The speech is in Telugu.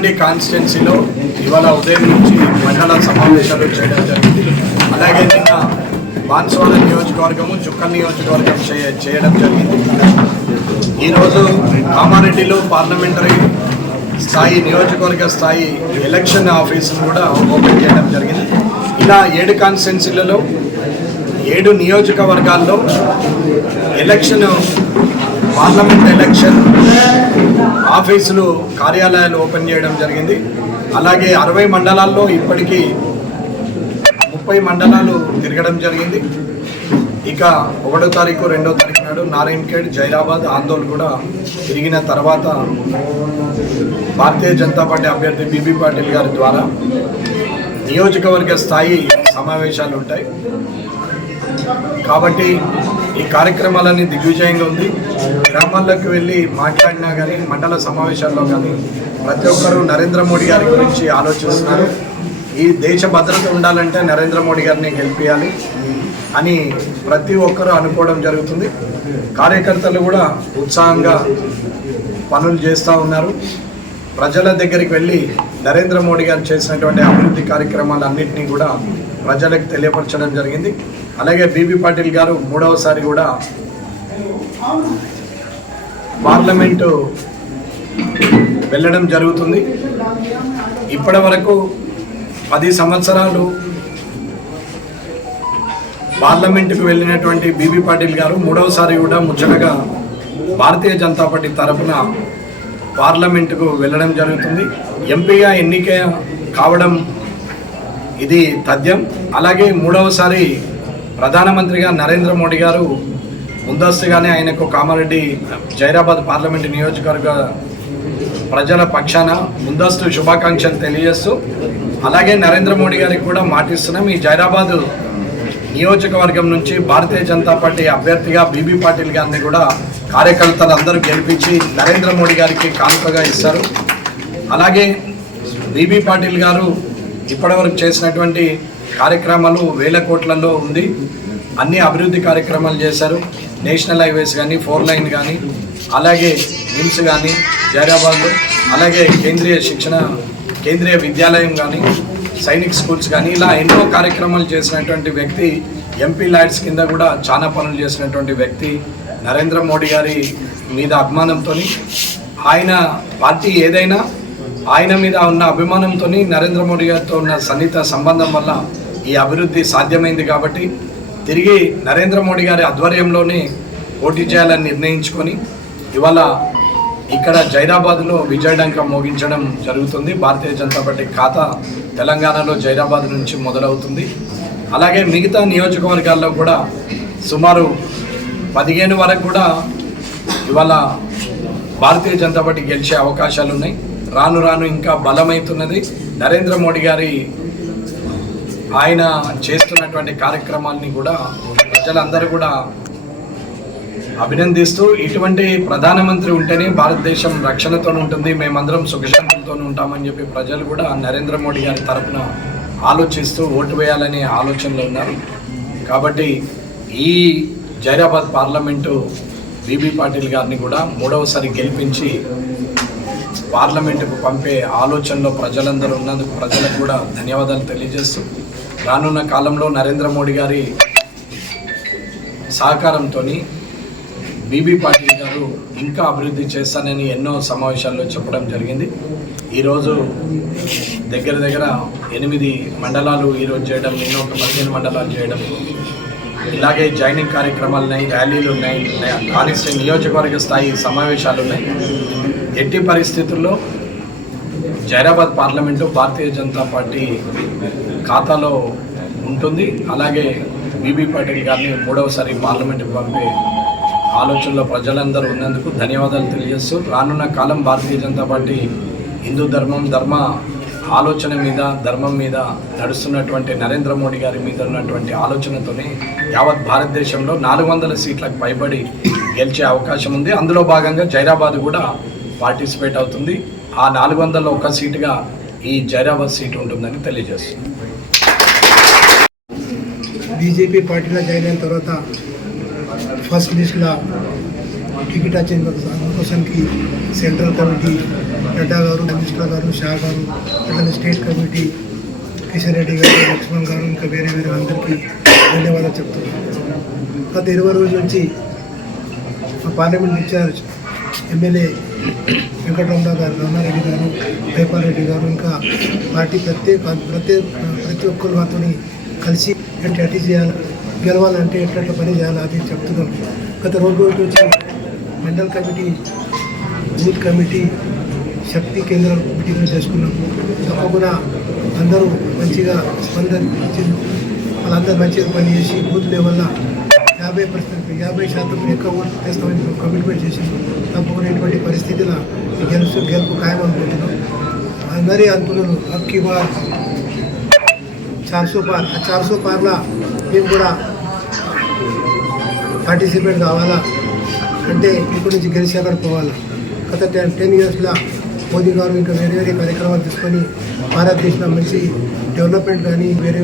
కామారెడ్డి కాన్స్టిట్యున్సీలో ఇవాళ ఉదయం నుంచి మండల సమావేశాలు చేయడం జరిగింది. అలాగే నిన్న బాన్సువాడ నియోజకవర్గము, చుక్కల్ నియోజకవర్గం చేయడం జరిగింది. ఈరోజు కామారెడ్డిలో పార్లమెంటరీ స్థాయి, నియోజకవర్గ స్థాయి ఎలక్షన్ ఆఫీసును కూడా ఓపెన్ చేయడం జరిగింది. ఇలా 7 కాన్స్టిట్యున్సీలలో 7 నియోజకవర్గాల్లో పార్లమెంట్ ఎలక్షన్ ఆఫీసులు, కార్యాలయాలు ఓపెన్ చేయడం జరిగింది. అలాగే 60 మండలాల్లో ఇప్పటికీ 30 మండలాలు తిరగడం జరిగింది. ఇక 1వ తారీఖు 2వ తారీఖు నాడు నారాయణఖేడ్, జైరాబాద్, ఆందోళన కూడా తిరిగిన తర్వాత భారతీయ జనతా పార్టీ అభ్యర్థి బీబీ పాటిల్ గారి ద్వారా నియోజకవర్గ స్థాయి సమావేశాలు ఉంటాయి. కాబట్టి ఈ కార్యక్రమాలన్నీ దిగ్విజయంగా ఉంది. గ్రామాల్లోకి వెళ్ళి మాట్లాడినా కానీ, మండల సమావేశాల్లో కానీ ప్రతి ఒక్కరూ నరేంద్ర మోడీ గారి గురించి ఆలోచిస్తున్నారు. ఈ దేశ భద్రత ఉండాలంటే నరేంద్ర మోడీ గారిని గెలిపించాలి అని ప్రతి ఒక్కరూ అనుకోవడం జరుగుతుంది. కార్యకర్తలు కూడా ఉత్సాహంగా పనులు చేస్తూ ఉన్నారు. ప్రజల దగ్గరికి వెళ్ళి నరేంద్ర మోడీ గారు చేసినటువంటి అభివృద్ధి కార్యక్రమాలన్నింటినీ కూడా ప్రజలకు తెలియపరచడం జరిగింది. అలాగే బీబీ పాటిల్ గారు 3వసారి కూడా పార్లమెంటు వెళ్ళడం జరుగుతుంది. ఇప్పటి వరకు 10 సంవత్సరాలు పార్లమెంటుకు వెళ్ళినటువంటి బీబీ పాటిల్ గారు 3వసారి కూడా ముచ్చటగా భారతీయ జనతా పార్టీ తరఫున పార్లమెంటుకు వెళ్ళడం జరుగుతుంది. ఎంపీగా ఎన్నిక కావడం ఇది తథ్యం. అలాగే 3వసారి ప్రధానమంత్రిగా నరేంద్ర మోడీ గారు ముందస్తుగానే ఆయనకు కామారెడ్డి, జైరాబాద్ పార్లమెంటు నియోజకవర్గ ప్రజల పక్షాన ముందస్తు శుభాకాంక్షలు తెలియజేస్తూ, అలాగే నరేంద్ర మోడీ గారికి కూడా మాటిస్తున్నాం, ఈ జైరాబాద్ నియోజకవర్గం నుంచి భారతీయ జనతా పార్టీ అభ్యర్థిగా బీబీ పాటిల్ గారిని కూడా కార్యకర్తలు అందరూ గెలిపించి నరేంద్ర మోడీ గారికి కానుకగా ఇస్తారు. అలాగే బీబీ పాటిల్ గారు ఇప్పటివరకు చేసినటువంటి కార్యక్రమాలు వేల కోట్లలో ఉంది. అన్ని అభివృద్ధి కార్యక్రమాలు చేశారు. నేషనల్ హైవేస్ కానీ, 4 లైన్ కానీ, అలాగే నిమ్స్ కానీ జైరాబాద్లో, అలాగే కేంద్రీయ విద్యాలయం కానీ, సైనిక్ స్కూల్స్ కానీ, ఇలా ఎన్నో కార్యక్రమాలు చేసినటువంటి వ్యక్తి. ఎంపీ ల్యాడ్స్ కింద కూడా చాలా పనులు చేసినటువంటి వ్యక్తి. నరేంద్ర మోడీ గారి మీద అభిమానంతో, ఆయన పార్టీ ఏదైనా ఆయన మీద ఉన్న అభిమానంతో, నరేంద్ర మోడీ గారితో ఉన్న సన్నిహిత సంబంధం వల్ల ఈ అభివృద్ధి సాధ్యమైంది. కాబట్టి తిరిగి నరేంద్ర మోడీ గారి ఆధ్వర్యంలోనే పోటీ చేయాలని నిర్ణయించుకొని ఇవాళ ఇక్కడ జైరాబాద్లో విజయడంక మోగించడం జరుగుతుంది. భారతీయ జనతా పార్టీ ఖాతా తెలంగాణలో జైరాబాద్ నుంచి మొదలవుతుంది. అలాగే మిగతా నియోజకవర్గాల్లో కూడా సుమారు 15 వరకు కూడా ఇవాళ భారతీయ జనతా పార్టీ గెలిచే అవకాశాలు ఉన్నాయి. రాను రాను ఇంకా బలమవుతున్నది. నరేంద్ర మోడీ గారి ఆయన చేస్తున్నటువంటి కార్యక్రమాన్ని కూడా ప్రజలందరూ కూడా అభినందిస్తూ, ఇటువంటి ప్రధానమంత్రి ఉంటేనే భారతదేశం రక్షణతో ఉంటుంది, మేమందరం సుఖశాంతులతో ఉంటామని చెప్పి ప్రజలు కూడా నరేంద్ర మోడీ గారి తరఫున ఆలోచిస్తూ ఓటు వేయాలనే ఆలోచనలో ఉన్నారు. కాబట్టి ఈ జైరాబాద్ పార్లమెంటు బీబీ పాటిల్ గారిని కూడా 3వసారి గెలిపించి పార్లమెంటుకు పంపే ఆలోచనలో ప్రజలందరూ ఉన్నందుకు ప్రజలకు కూడా ధన్యవాదాలు తెలియజేస్తూ, రానున్న కాలంలో నరేంద్ర మోడీ గారి సహకారంతో బీబీ పాటిల్ గారు ఇంకా అభివృద్ధి చేస్తానని ఎన్నో సమావేశాల్లో చెప్పడం జరిగింది. ఈరోజు దగ్గర 8 మండలాలు ఈరోజు చేయడం, ఎన్నో 15 మండలాలు చేయడం, ఇలాగే జాయినింగ్ కార్యక్రమాలు ఉన్నాయి, ర్యాలీలు ఉన్నాయి, కాన్స్టిట్యూన్సీ నియోజకవర్గ స్థాయి సమావేశాలు ఉన్నాయి. ఎట్టి పరిస్థితుల్లో జైరాబాద్ పార్లమెంటు భారతీయ జనతా పార్టీ ఖాతాలో ఉంటుంది. అలాగే బీబీ పాటిల్ గారిని 3వసారి పార్లమెంటుకు పంపే ఆలోచనలో ప్రజలందరూ ఉన్నందుకు ధన్యవాదాలు తెలియజేస్తూ, రానున్న కాలం భారతీయ జనతా పార్టీ హిందూ ధర్మ ఆలోచన మీద, ధర్మం మీద నడుస్తున్నటువంటి నరేంద్ర మోడీ గారి మీద ఉన్నటువంటి ఆలోచనతోనే యావత్ భారతదేశంలో 400 సీట్లకు పైబడి గెలిచే అవకాశం ఉంది. అందులో భాగంగా జైరాబాద్ కూడా పార్టిసిపేట్ అవుతుంది. ఆ 401 సీటుగా ఈ జైరాబాద్ సీటు ఉంటుందని తెలియజేస్తుంది. బీజేపీ పార్టీలో జాయిన్ అయిన తర్వాత ఫస్ట్ లిస్ట్లో టికెట్ వచ్చిన కోసానికి సెంట్రల్ కమిటీ నడ్డా గారు, మిశ్రా గారు, షా గారు, అట్లనే స్టేట్ కమిటీ కిషన్ రెడ్డి గారు, లక్ష్మణ్ గారు, ఇంకా వేరే వేరే అందరికీ ధన్యవాదాలు చెప్తున్నాను. గత 20 రోజుల నుంచి మా పార్లమెంట్ ఇన్ఛార్జ్ ఎమ్మెల్యే వెంకటరమణ గారు, రామారెడ్డి గారు, జైపాల్ రెడ్డి గారు, ఇంకా పార్టీ ప్రతి ఒక్కరు మాతో కలిసి ఎట్టి చేయాలి, గెలవాలంటే ఎట్లా పని చేయాలి అది చెప్తున్నాను. గత 2 రోజుల నుంచి మండల్ కమిటీ, బూత్ కమిటీ, శక్తి కేంద్రం మీటింగ్ చేసుకున్నాం. తప్పకుండా అందరూ మంచిగా స్పందన ఇచ్చింది. వాళ్ళందరూ మంచిగా పనిచేసి బూత్ లెవెల్లో 50% ఎక్కువ ఓట్లు చేస్తామని కమిట్మెంట్ చేసింది. తప్పకుండా ఇటువంటి పరిస్థితుల గెలుపు ఖాయం అనుకుంటున్నాం. అందరి అనుకున్నాను అక్కి బార్ 400 పార్, ఆ 400 పార్ల మేము కూడా పార్టిసిపేట్ కావాలా అంటే ఇక్కడి నుంచి గెలిచి అక్కడ పోవాలా. గత 10 ఇయర్స్లో మోదీ గారు ఇంకా వేరే వేరే కార్యక్రమాలు తీసుకొని భారతదేశంలో మంచి డెవలప్మెంట్ కానీ వేరే